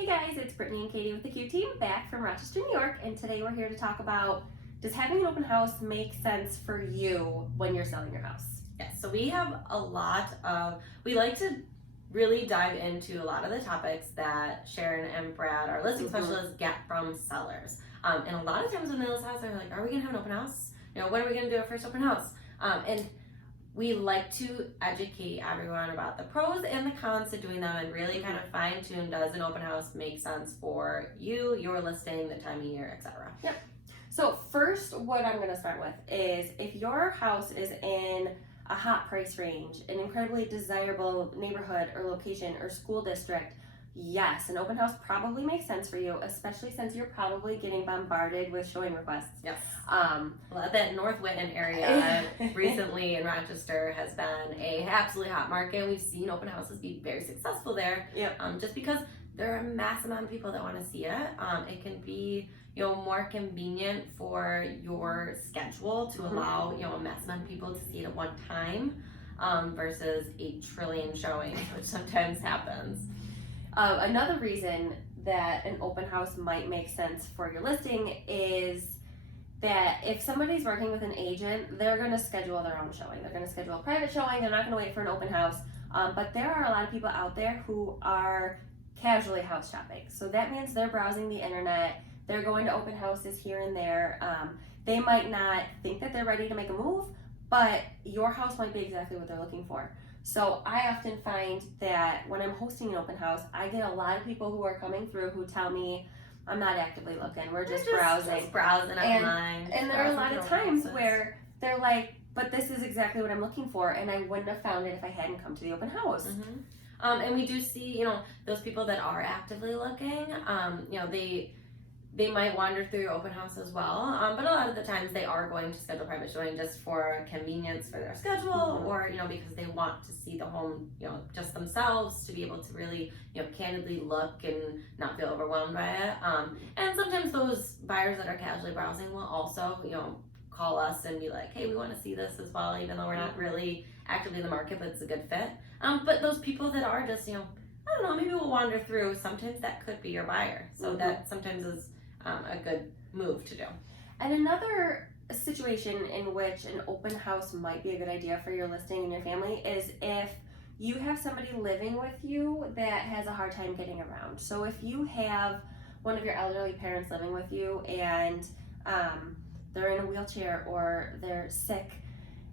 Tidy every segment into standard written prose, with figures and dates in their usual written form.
Hey guys, it's Brittany and Katie with the Q Team back from Rochester, New York, and today we're here to talk about, does having an open house make sense for you when you're selling your house? Yes, so we have we like to really dive into a lot of the topics that Sharon and Brad, our listing specialists, get from sellers. And a lot of times when they list a house, they're like, are we gonna have an open house? When are we gonna do our first open house? And we like to educate everyone about the pros and the cons to doing them and really kind of fine tune, does an open house make sense for you, your listing, the time of year, etc. Yep. So first, what I'm gonna start with is if your house is in a hot price range, an incredibly desirable neighborhood or location or school district, yes, an open house probably makes sense for you, especially since you're probably getting bombarded with showing requests. Yes. That North Whitton area recently in Rochester has been a absolutely hot market. We've seen open houses be very successful there. Yep. Just because there are a mass amount of people that want to see it. It can be more convenient for your schedule to allow a mass amount of people to see it at one time versus 8 trillion showings, which sometimes happens. Another reason that an open house might make sense for your listing is that if somebody's working with an agent, they're going to schedule their own showing. They're going to schedule a private showing. They're not going to wait for an open house. But there are a lot of people out there who are casually house shopping. So that means they're browsing the internet. They're going to open houses here and there. They might not think that they're ready to make a move, but your house might be exactly what they're looking for. So I often find that when I'm hosting an open house, I get a lot of people who are coming through who tell me, I'm not actively looking, we're just browsing. Just browsing online. And there are a lot of times where they're like, but this is exactly what I'm looking for, and I wouldn't have found it if I hadn't come to the open house. And we do see, those people that are actively looking, they might wander through your open house as well, but a lot of the times they are going to schedule private showing just for convenience for their schedule, or because they want to see the home, just themselves, to be able to really, candidly look and not feel overwhelmed by it. And sometimes those buyers that are casually browsing will also, call us and be like, hey, we want to see this as well, even though we're not really actively in the market, but it's a good fit. But those people that are just, I don't know, maybe we'll wander through, sometimes that could be your buyer. So that sometimes is a good move to do. And another situation in which an open house might be a good idea for your listing and your family is if you have somebody living with you that has a hard time getting around. So if you have one of your elderly parents living with you and they're in a wheelchair or they're sick,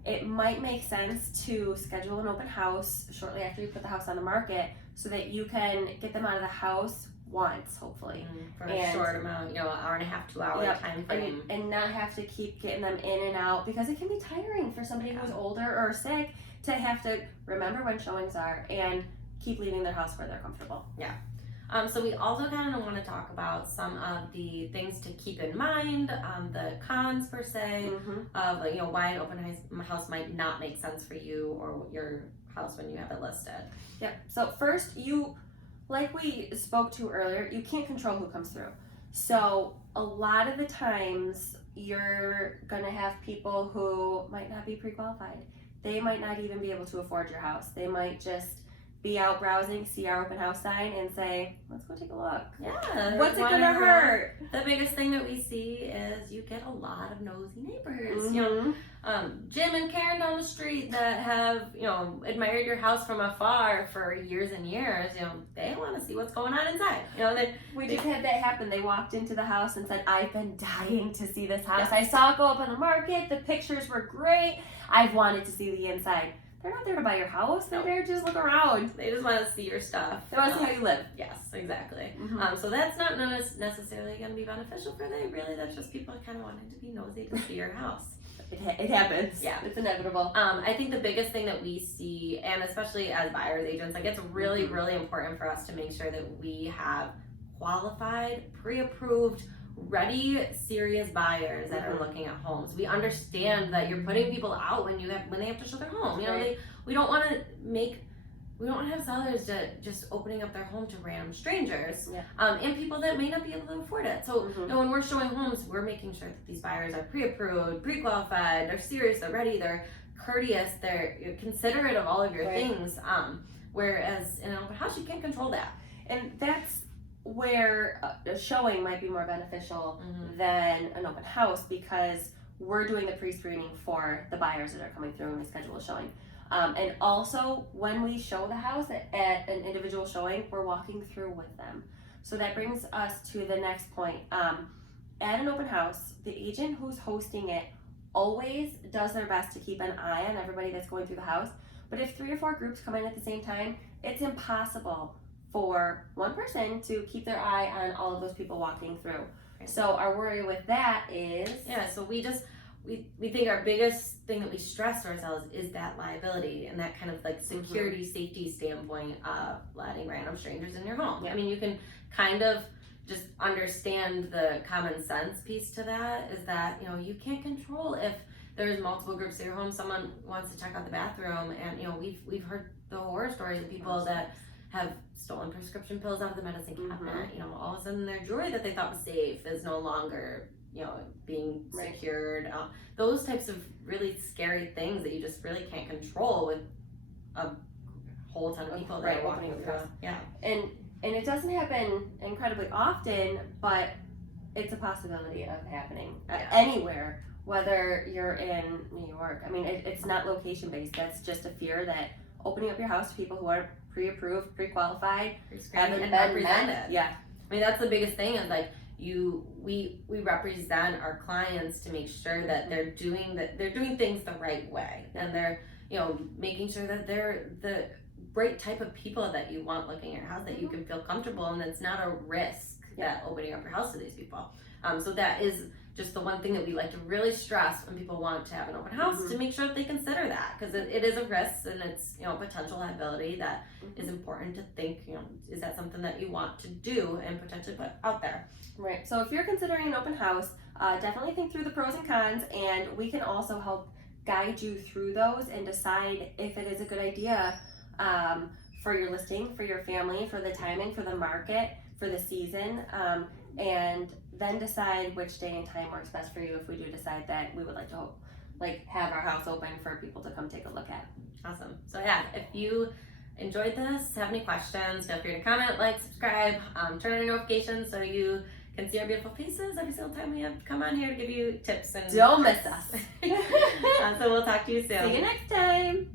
it might make sense to schedule an open house shortly after you put the house on the market so that you can get them out of the house once, hopefully, for a short amount, hour and a half, 2 hour time frame, and not have to keep getting them in and out, because it can be tiring for somebody who's older or sick to have to remember when showings are and keep leaving their house where they're comfortable. So we also kind of want to talk about some of the things to keep in mind, the cons per se, of why an open house might not make sense for you or your house when you have it listed. So first, like we spoke to earlier, you can't control who comes through. So a lot of the times you're gonna have people who might not be pre-qualified. They might not even be able to afford your house. They might just be out browsing, see our open house sign and say, let's go take a look. What's it gonna hurt? The biggest thing that we see is you get a lot of nosy neighbors. Jim and Karen down the street that have, admired your house from afar for years and years, they want to see what's going on inside. We just had that happen. They walked into the house and said, I've been dying to see this house. I saw it go up on the market. The pictures were great. I've wanted to see the inside. They're not there to buy your house. They're there to just look around. They just want to see your stuff. They want to see how you live. Yes, exactly. So that's not necessarily going to be beneficial for them. Really, that's just people kind of wanting to be nosy to see your house. It happens. Yeah. It's inevitable. I think the biggest thing that we see, and especially as buyer's agents, it's really, really important for us to make sure that we have qualified, pre-approved, ready, serious buyers that are looking at homes. We understand that you're putting people out when they have to show their home. We don't want to have sellers just opening up their home to random strangers, and people that may not be able to afford it. So when we're showing homes, we're making sure that these buyers are pre-approved, pre-qualified, they're serious, they're ready, they're courteous, they're considerate of all of your things. Whereas in an open house, you can't control that. And that's where a showing might be more beneficial Mm-hmm. than an open house, because we're doing the pre-screening for the buyers that are coming through and we schedule a showing. And also, when we show the house at an individual showing, we're walking through with them. So that brings us to the next point. At an open house, the agent who's hosting it always does their best to keep an eye on everybody that's going through the house. But if 3 or 4 groups come in at the same time, it's impossible for one person to keep their eye on all of those people walking through. So our worry with that is so we think our biggest thing that we stress to ourselves is that liability and that kind of like security safety standpoint of letting random strangers in your home. Yeah. I mean, you can kind of just understand the common sense piece to that is that, you know, you can't control if there's multiple groups at your home. Someone wants to check out the bathroom, and, you know, we've heard the horror stories of people that have stolen prescription pills out of the medicine cabinet. You know, all of a sudden their jewelry that they thought was safe is no longer, you know, being secured. Those types of really scary things that you just really can't control with a whole ton of people that are walking through. Yeah. And it doesn't happen incredibly often, but it's a possibility of happening anywhere, whether you're in New York. I mean, it's not location based. That's just a fear that opening up your house to people who aren't pre-approved, pre-qualified, haven't been represented. Yeah. I mean, that's the biggest thing is like we represent our clients to make sure that they're doing things the right way, and they're, you know, making sure that they're the right type of people that you want looking at your house, that you can feel comfortable, and it's not a risk that opening up your house to these people. So that is just the one thing that we like to really stress when people want to have an open house, to make sure that they consider that, because it is a risk and it's, you know, potential liability that is important to think, you know, is that something that you want to do and potentially put out there. Right. So if you're considering an open house, definitely think through the pros and cons, and we can also help guide you through those and decide if it is a good idea for your listing, for your family, for the timing, for the market, for the season, and then decide which day and time works best for you if we do decide that we would like to have our house open for people to come take a look at. Awesome. So yeah, if you enjoyed this, have any questions, feel free to comment, like, subscribe, turn on your notifications so you can see our beautiful faces every single time we have come on here to give you tips and don't miss us. So we'll talk to you soon. See you next time.